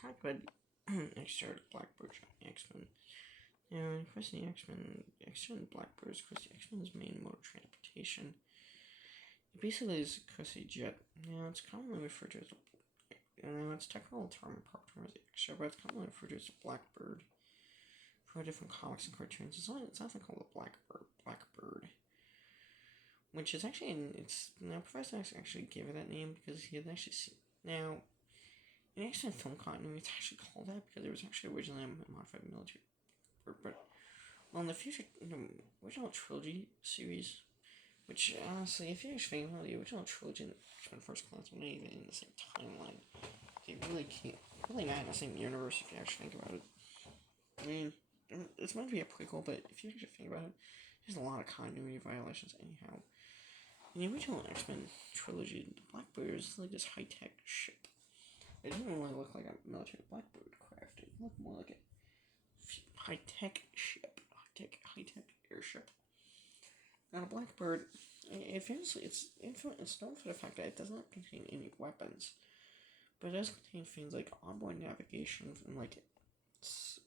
talk about X-Star, Blackbird, X-Men. Now, of course, the X-Men, X-Men Blackbird is, of course, the X-Men's main mode of transportation. It basically is, of course, a jet. It's commonly referred to as its technical term, proper term is the X-Star, but it's commonly referred to as a Blackbird. For different comics and cartoons, it's often called a Blackbird. Which is actually, Professor X actually gave it that name because he had actually seen. Now, in X-Men film continuity, it's actually called that because it was actually originally a modified military bird. But, well, in the original trilogy series, which, honestly, if you actually think about the original trilogy and X-Men First Class, we're not even in the same timeline. They really not in the same universe if you actually think about it. I mean, it's meant to be a prequel, but if you actually think about it, there's a lot of continuity violations anyhow. In the original X-Men trilogy, the Blackbird is like this high-tech ship. It didn't really look like a military Blackbird craft. It looked more like a high-tech ship, high-tech airship. Now, the Blackbird, it's known for the fact that it does not contain any weapons, but it does contain things like onboard navigation and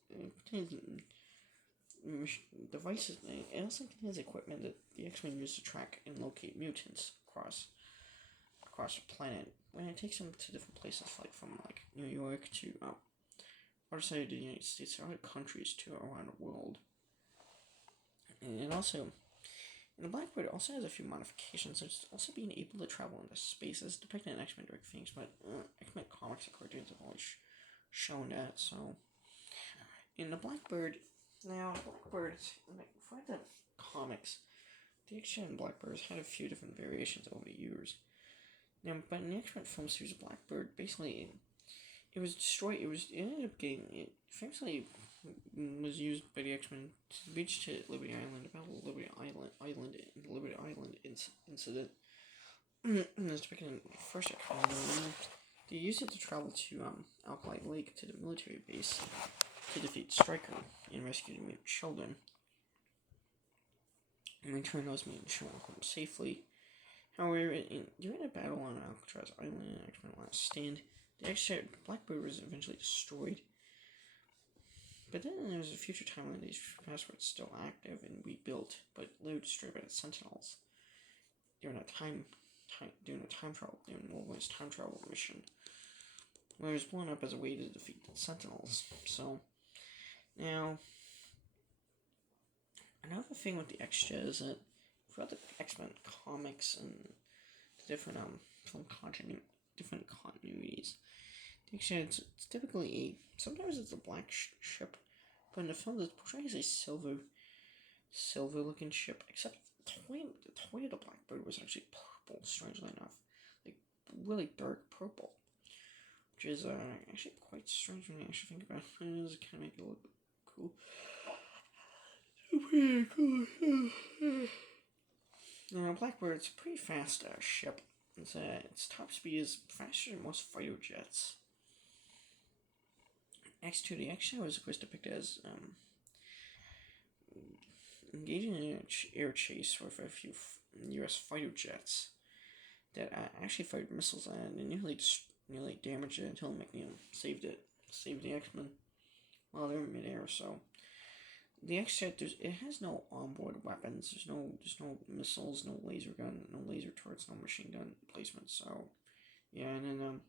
it contains devices. It also contains equipment that the X-Men use to track and locate mutants across the planet when it takes them to different places, from New York to other side of the United States, or other countries to around the world. And also, the Blackbird also has a few modifications, such as also being able to travel into spaces, depicted in X-Men direct things, but X-Men comics and cartoons have always shown that. So, in the Blackbird, for the comics, the X-Men Blackbirds had a few different variations over the years. But in the X-Men film series, Blackbird basically it was destroyed. It famously was used by the X-Men to the beach to Liberty Island, about the Liberty Island incident. As depicted in the first X-Men, they used it to travel to Alkali Lake, to the military base, to defeat Stryker and rescue the mutant children. In return, those mutant children home safely. However, during a battle on Alcatraz Island in X-Men Last Stand, the Blackbird was eventually destroyed. But then there was a future time when these passwords still active and rebuilt, but later destroyed by the Sentinels during a time travel mission, where it was blown up as a way to defeat the Sentinels. So now, another thing with the X-Jet is that throughout the X-Men comics and the different different continuities, the X-Jet it's typically sometimes it's a black ship, but in the film it's portrayed as a silver looking ship, except the toy of the Blackbird was actually purple, strangely enough, like really dark purple, which is actually quite strange when you actually think about it. It does kind of make it look cool. Pretty cool. Now, Blackbird's a pretty fast ship. Its top speed is faster than most fighter jets. X2, the X-Jet was of course depicted as engaging in an air chase with a few U.S. fighter jets that actually fired missiles at it and nearly damaged it until McNeil saved the X-Men while they were in midair. So the X-Jet, it has no onboard weapons. There's no missiles, no laser gun, no laser turrets, no machine gun placement. So yeah, and then